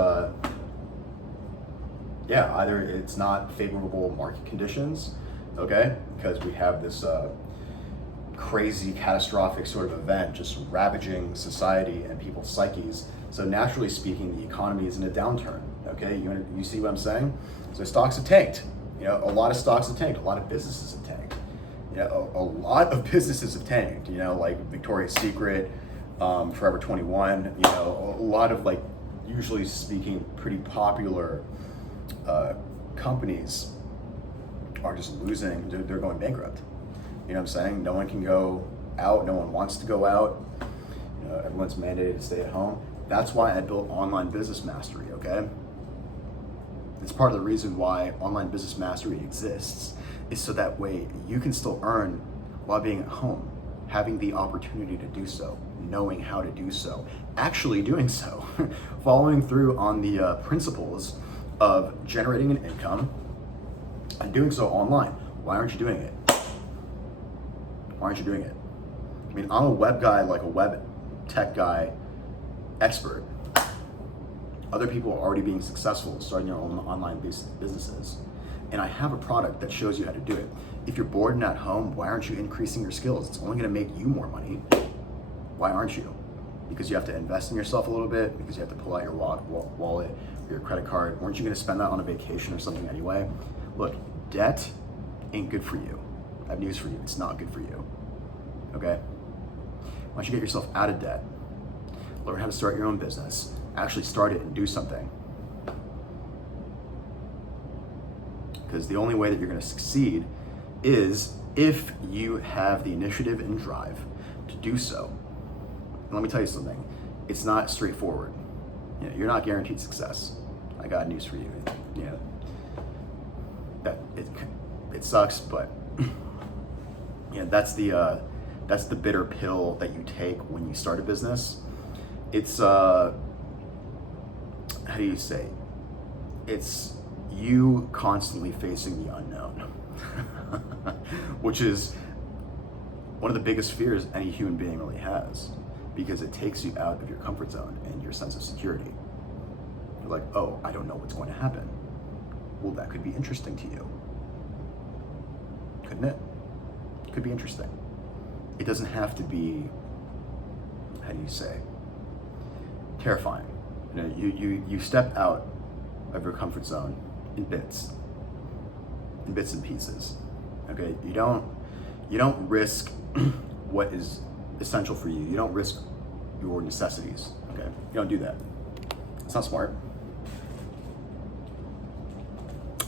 either it's not favorable market conditions, okay, because we have this crazy catastrophic sort of event just ravaging society and people's psyches. So naturally speaking, the economy is in a downturn. Okay, you see what I'm saying? So stocks have tanked. You know, a lot of stocks have tanked. A lot of businesses have tanked. You know, a lot of businesses have tanked. You know, like Victoria's Secret, Forever 21. You know, a lot of, like, usually speaking, pretty popular companies are just losing. They're going bankrupt. You know what I'm saying? No one can go out. No one wants to go out. You know, everyone's mandated to stay at home. That's why I built Online Business Mastery, okay? It's part of the reason why Online Business Mastery exists, is so that way you can still earn while being at home, having the opportunity to do so, knowing how to do so, actually doing so, following through on the principles of generating an income and doing so online. Why aren't you doing it? Why aren't you doing it? I mean, I'm a web guy, like a web tech guy, expert. Other people are already being successful, starting their own online businesses. And I have a product that shows you how to do it. If you're bored and at home, why aren't you increasing your skills? It's only gonna make you more money. Why aren't you? Because you have to invest in yourself a little bit, because you have to pull out your wallet or your credit card. Weren't you gonna spend that on a vacation or something anyway? Look, debt ain't good for you. I have news for you, it's not good for you, okay? Why don't you get yourself out of debt? Learn how to start your own business. Actually start it and do something. Because the only way that you're gonna succeed is if you have the initiative and drive to do so. And let me tell you something, it's not straightforward. You know, you're not guaranteed success. I got news for you. You know, that it sucks, but you know, that's the bitter pill that you take when you start a business. It's how do you say? It's you constantly facing the unknown, which is one of the biggest fears any human being really has, because it takes you out of your comfort zone and your sense of security. You're like, oh, I don't know what's going to happen. Well, that could be interesting to you, couldn't it? It could be interesting. It doesn't have to be, how do you say, terrifying. You know, you step out of your comfort zone in bits and pieces. Okay, you don't risk what is essential for you. You don't risk your necessities. Okay, you don't do that. It's not smart.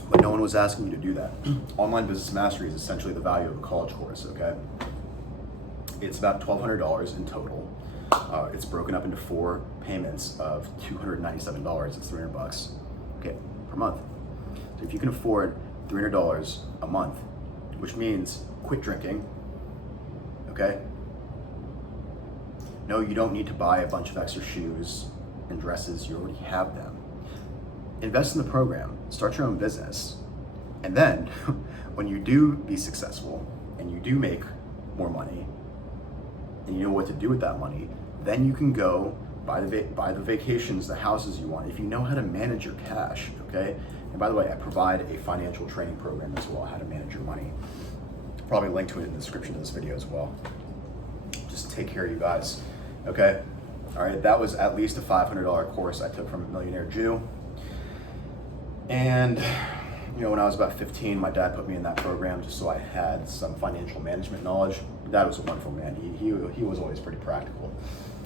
But no one was asking you to do that. Online Business Mastery is essentially the value of a college course. Okay, it's about $1,200 in total. It's broken up into 4 payments of $297. It's $300, okay, per month. So if you can afford $300 a month, which means quit drinking, okay? No, you don't need to buy a bunch of extra shoes and dresses. You already have them. Invest in the program, start your own business, and then when you do be successful and you do make more money and you know what to do with that money, then you can go buy the vacations, the houses you want, if you know how to manage your cash, okay? And by the way, I provide a financial training program as well, how to manage your money. Probably link to it in the description of this video as well. Just take care of you guys, okay? All right, that was at least a $500 course I took from a Millionaire Jew. And you know, when I was about 15, my dad put me in that program just so I had some financial management knowledge. My dad was a wonderful man. He was always pretty practical.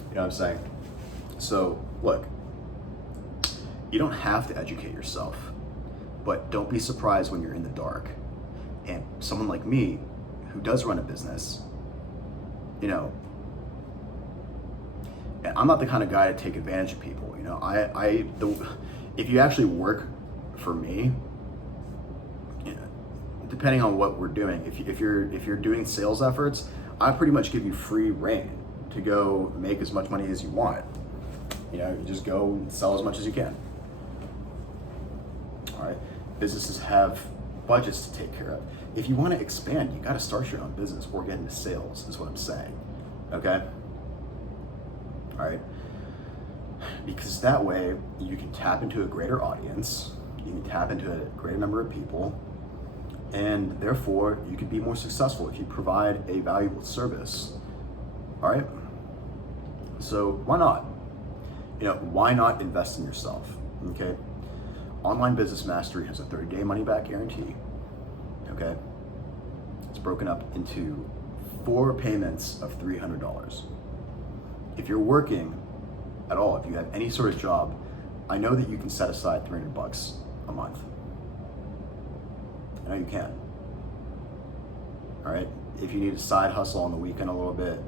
You know what I'm saying? So look, you don't have to educate yourself, but don't be surprised when you're in the dark. And someone like me, who does run a business, you know, and I'm not the kind of guy to take advantage of people. You know, if you actually work for me, you know, depending on what we're doing, if you're doing sales efforts, I pretty much give you free reign to go make as much money as you want. You know, you just go and sell as much as you can. All right, businesses have budgets to take care of. If you want to expand, you got to start your own business or get into sales, is what I'm saying. Okay. All right. Because that way you can tap into a greater audience, you can tap into a greater number of people, and therefore you can be more successful if you provide a valuable service. All right. So why not? You know, why not invest in yourself? Okay. Online Business Mastery has a 30-day money-back guarantee. Okay. It's broken up into 4 payments of $300. If you're working at all, if you have any sort of job, I know that you can set aside $300 a month. I know you can. All right. If you need a side hustle on the weekend a little bit,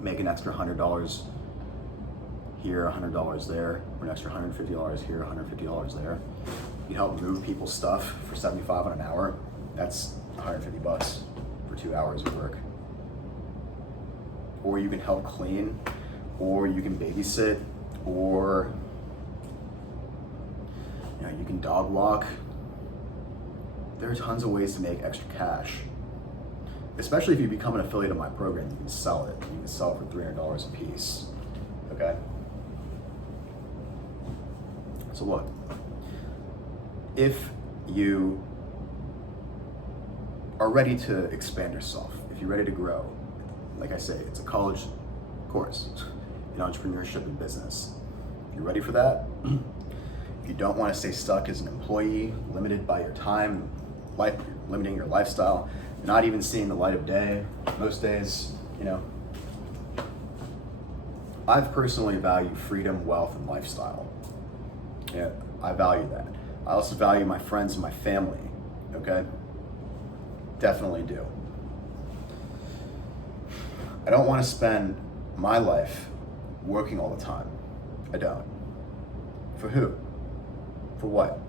make an extra $100 here, $100 there, or an extra $150 here, $150 there. You help move people's stuff for 75 on an hour. That's 150 bucks for 2 hours of work. Or you can help clean, or you can babysit, or you can dog walk. There are tons of ways to make extra cash. Especially if you become an affiliate of my program, you can sell it. You can sell it for $300 a piece, okay? So look, if you are ready to expand yourself, if you're ready to grow, like I say, it's a college course in entrepreneurship and business. If you're ready for that, if you don't want to stay stuck as an employee, limited by your time, limiting your lifestyle, not even seeing the light of day most days, I've personally valued freedom, wealth, and lifestyle. Yeah, I value that. I also value my friends and my family, okay? Definitely do. I don't want to spend my life working all the time. I don't. For who? For what?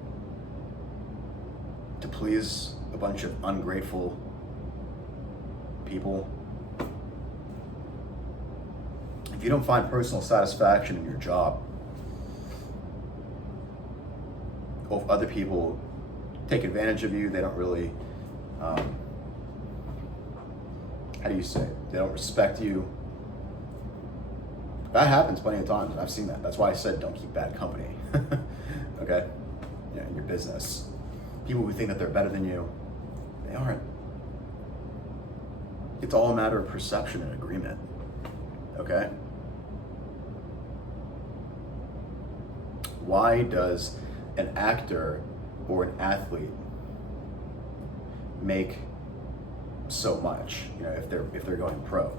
To please a bunch of ungrateful people? If you don't find personal satisfaction in your job, or if other people take advantage of you, they don't really, how do you say it? They don't respect you. That happens plenty of times, and I've seen that. That's why I said don't keep bad company, okay? In your business. People who think that they're better than you, they aren't. It's all a matter of perception and agreement, okay? Why does an actor or an athlete make so much, if they're going pro?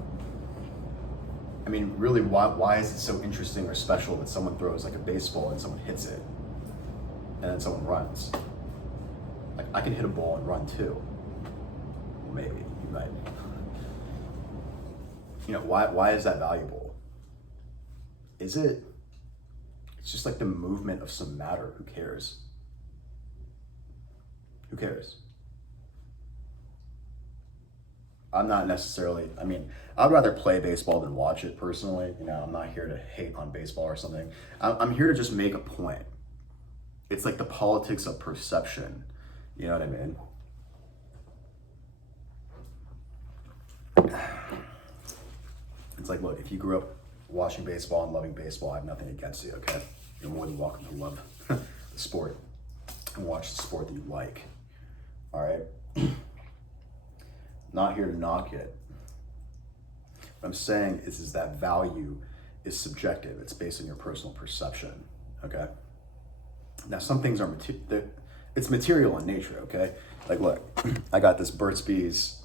I mean, really, why is it so interesting or special that someone throws like a baseball and someone hits it, and then someone runs? Like, I can hit a ball and run too. Well, maybe you might. Why is that valuable? Is it? It's just like the movement of some matter. Who cares? Who cares? I'm not necessarily, I'd rather play baseball than watch it personally. I'm not here to hate on baseball or something. I'm here to just make a point. It's like the politics of perception. You know what I mean? It's like, look, if you grew up watching baseball and loving baseball, I have nothing against you, okay? You're more than welcome to love the sport and watch the sport that you like, all right? Not here to knock it. What I'm saying is that value is subjective. It's based on your personal perception, okay? Now, some things are it's material in nature, okay? Like, look, I got this Burt's Bees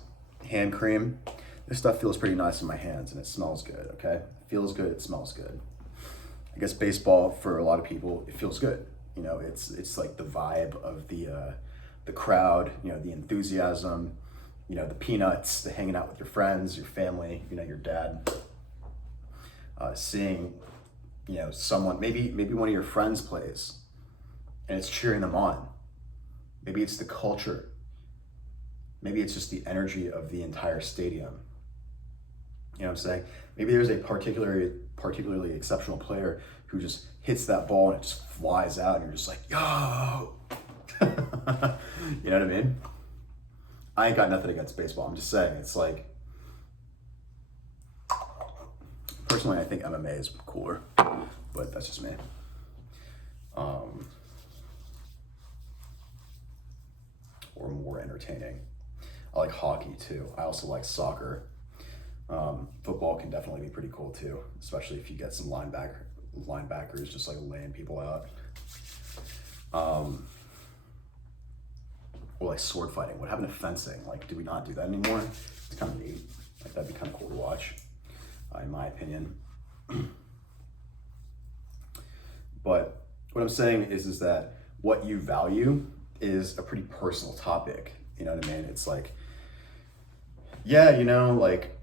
hand cream. This stuff feels pretty nice in my hands, and it smells good, okay? It feels good, it smells good. I guess baseball, for a lot of people, it feels good. It's like the vibe of the crowd, the enthusiasm, the peanuts, the hanging out with your friends, your family, your dad. Seeing, someone, maybe one of your friends plays, and it's cheering them on. Maybe it's the culture. Maybe it's just the energy of the entire stadium. You know what I'm saying? Maybe there's a particularly exceptional player who just hits that ball and it just flies out, and you're just like, yo! You know what I mean? I ain't got nothing against baseball. I'm just saying, it's like, personally, I think MMA is cooler, but that's just me. Or more entertaining. I like hockey too. I also like soccer. Football can definitely be pretty cool too, especially if you get some linebackers just like laying people out. Or like sword fighting. What happened to fencing? Like, do we not do that anymore? It's kind of neat. Like, that'd be kind of cool to watch, in my opinion. But what I'm saying is that what you value is a pretty personal topic. You know what I mean? It's like, yeah, like,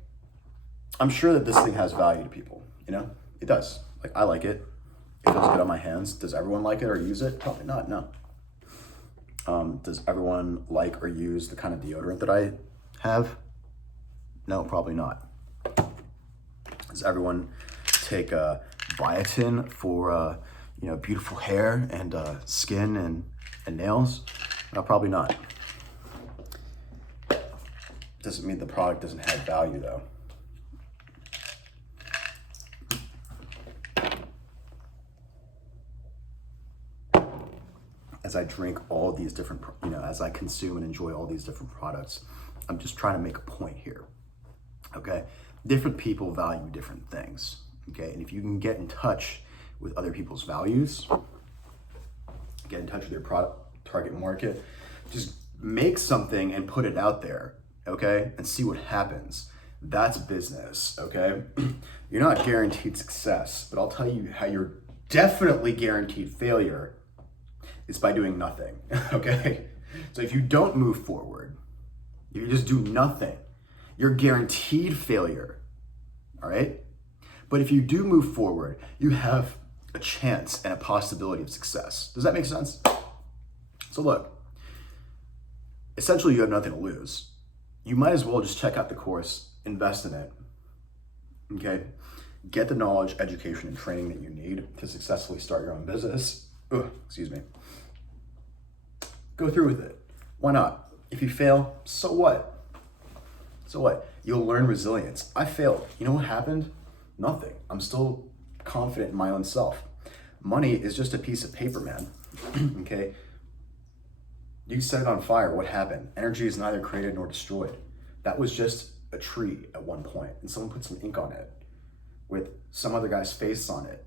I'm sure that this thing has value to people, it does. Like, I like it. It feels good on my hands. Does everyone like it or use it? Probably not, no. Does everyone like or use the kind of deodorant that I have? No, probably not. Does everyone take biotin for beautiful hair and skin and nails? No, probably not. Doesn't mean the product doesn't have value though. As I drink all these different, as I consume and enjoy all these different products, I'm just trying to make a point here, okay? Different people value different things, okay? And if you can get in touch with other people's values, get in touch with your product target market, just make something and put it out there, okay? And see what happens. That's business, okay? You're not guaranteed success, but I'll tell you how you're definitely guaranteed failure. It's by doing nothing, okay? So if you don't move forward, you just do nothing, you're guaranteed failure, all right? But if you do move forward, you have a chance and a possibility of success. Does that make sense? So look, essentially you have nothing to lose. You might as well just check out the course, invest in it, okay? Get the knowledge, education, and training that you need to successfully start your own business. Excuse me. Go through with it. Why not? If you fail, so what? So what? You'll learn resilience. I failed. You know what happened? Nothing. I'm still confident in my own self. Money is just a piece of paper, man. Okay? You set it on fire. What happened? Energy is neither created nor destroyed. That was just a tree at one point, and someone put some ink on it with some other guy's face on it.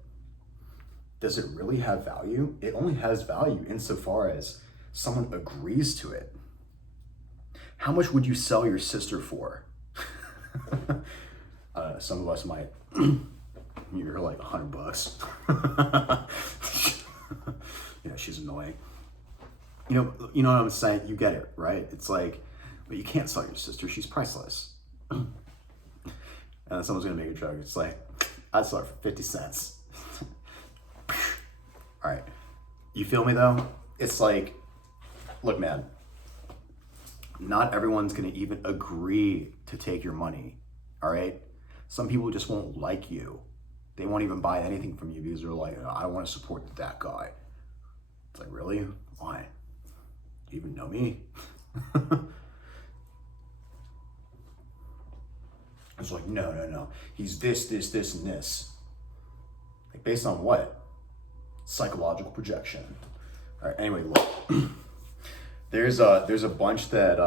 Does it really have value? It only has value insofar as someone agrees to it. How much would you sell your sister for? Some of us might. You're like $100. She's annoying. You know what I'm saying? You get it, right? It's like, but you can't sell your sister. She's priceless. And someone's gonna make a joke. It's like, I'd sell her for 50 cents. All right. You feel me though? It's like, look, man, not everyone's gonna even agree to take your money, all right? Some people just won't like you. They won't even buy anything from you because they're like, I don't wanna support that guy. It's like, really? Why? Do you even know me? It's like, no. He's this, and this. Like, based on what? Psychological projection. All right, anyway, look. There's a bunch that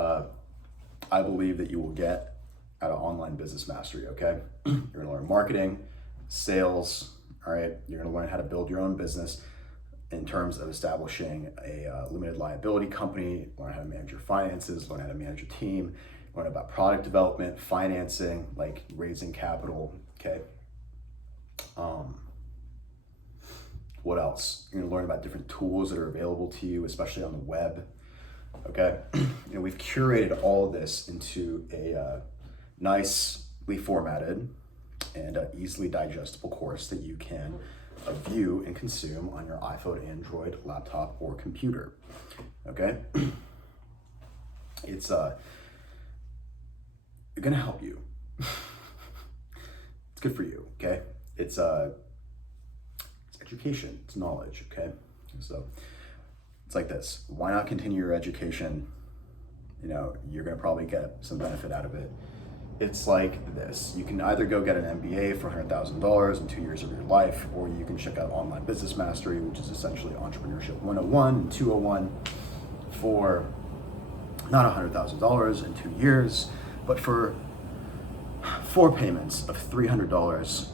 I believe that you will get out of Online Business Mastery, okay? You're gonna learn marketing, sales, all right? You're gonna learn how to build your own business in terms of establishing a limited liability company, learn how to manage your finances, learn how to manage your team, learn about product development, financing, like raising capital, okay? What else? You're gonna learn about different tools that are available to you, especially on the web, okay? We've curated all of this into a nicely formatted and easily digestible course that you can view and consume on your iPhone, Android, laptop, or computer, okay? It's gonna help you. It's good for you, okay? It's education, it's knowledge, okay? So it's like this. Why not continue your education? You're gonna probably get some benefit out of it. It's like this. You can either go get an MBA for $100,000 in 2 years of your life, or you can check out Online Business Mastery, which is essentially Entrepreneurship 101 and 201 for not $100,000 in 2 years, but for 4 payments of $300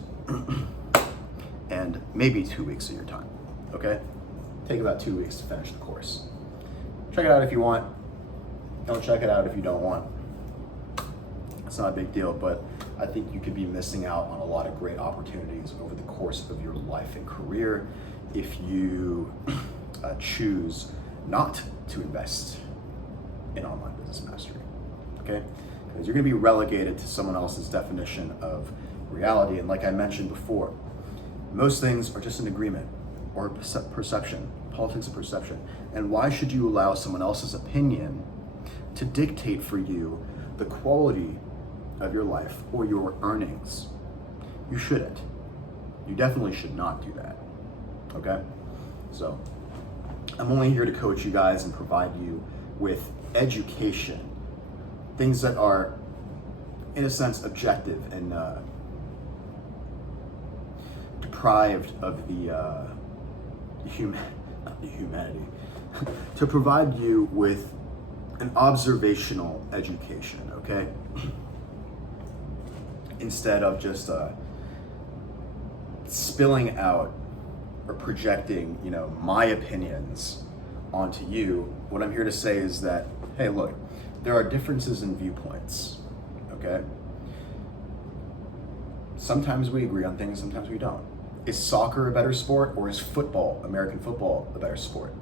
and maybe 2 weeks of your time, okay? Take about 2 weeks to finish the course. Check it out if you want. Don't check it out if you don't want. It's not a big deal, but I think you could be missing out on a lot of great opportunities over the course of your life and career if you choose not to invest in Online Business Mastery, okay? Because you're gonna be relegated to someone else's definition of reality. And like I mentioned before, Most things are just an agreement or perception, politics of perception. And why should you allow someone else's opinion to dictate for you the quality of your life or your earnings? You shouldn't. You definitely should not do that, okay? So I'm only here to coach you guys and provide you with education, things that are, in a sense, objective and deprived of the humanity, to provide you with an observational education, okay? Instead of just spilling out or projecting, my opinions onto you. What I'm here to say is that, hey, look, there are differences in viewpoints, okay? Sometimes we agree on things, sometimes we don't. Is soccer a better sport, or is football, American football, a better sport?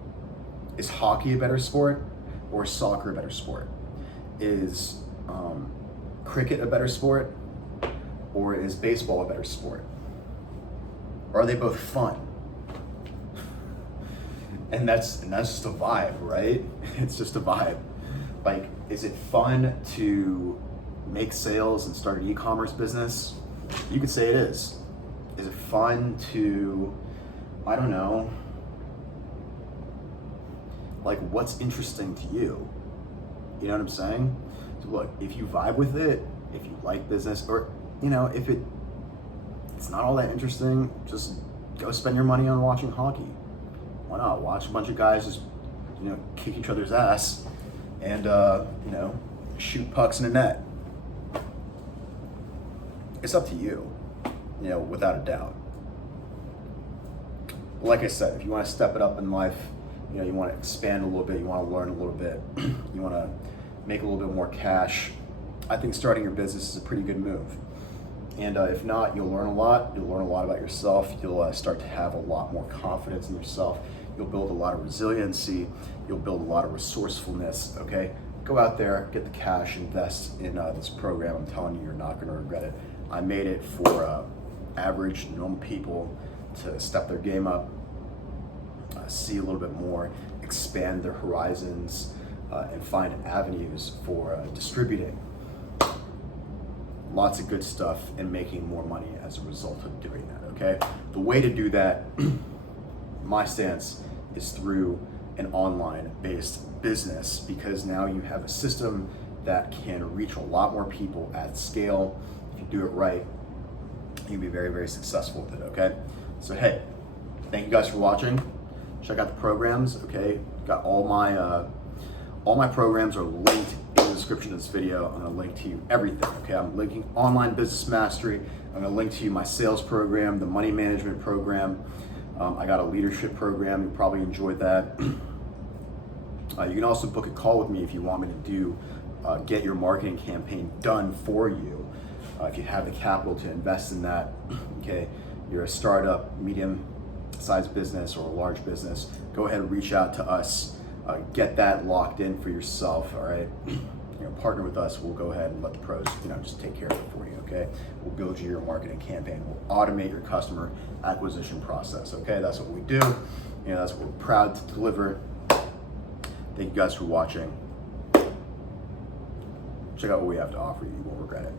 Is hockey a better sport, or is soccer a better sport? Is cricket a better sport, or is baseball a better sport? Or are they both fun? And that's just a vibe, right? It's just a vibe. Like, is it fun to make sales and start an e-commerce business? You could say it is. Is it fun to, I don't know, like, what's interesting to you? You know what I'm saying? So look, if you vibe with it, if you like business, or, if it's not all that interesting, just go spend your money on watching hockey. Why not? Watch a bunch of guys just, kick each other's ass and, shoot pucks in a net. It's up to you, without a doubt. Like I said, if you want to step it up in life, you want to expand a little bit, you want to learn a little bit, you want to make a little bit more cash, I think starting your business is a pretty good move. And if not, you'll learn a lot. You'll learn a lot about yourself. You'll start to have a lot more confidence in yourself. You'll build a lot of resiliency. You'll build a lot of resourcefulness, okay? Go out there, get the cash, invest in this program. I'm telling you, you're not gonna regret it. I made it for average, normal people to step their game up, see a little bit more, expand their horizons, and find avenues for distributing lots of good stuff and making more money as a result of doing that, okay? The way to do that, my stance, is through an online-based business, because now you have a system that can reach a lot more people at scale. If you do it right, you'll be very, very successful with it, okay? So hey, thank you guys for watching. Check out the programs, okay? Got all my programs are linked in the description of this video. I'm gonna link to you everything, okay? I'm linking Online Business Mastery. I'm gonna link to you my sales program, the money management program. I got a leadership program. You probably enjoyed that. You can also book a call with me if you want me to get your marketing campaign done for you. If you have the capital to invest in that, okay? You're a startup, medium-sized business, or a large business, go ahead and reach out to us. Get that locked in for yourself, all right? Partner with us. We'll go ahead and let the pros, just take care of it for you, okay? We'll build you your marketing campaign. We'll automate your customer acquisition process, okay? That's what we do. That's what we're proud to deliver. Thank you guys for watching. Check out what we have to offer you. You won't regret it.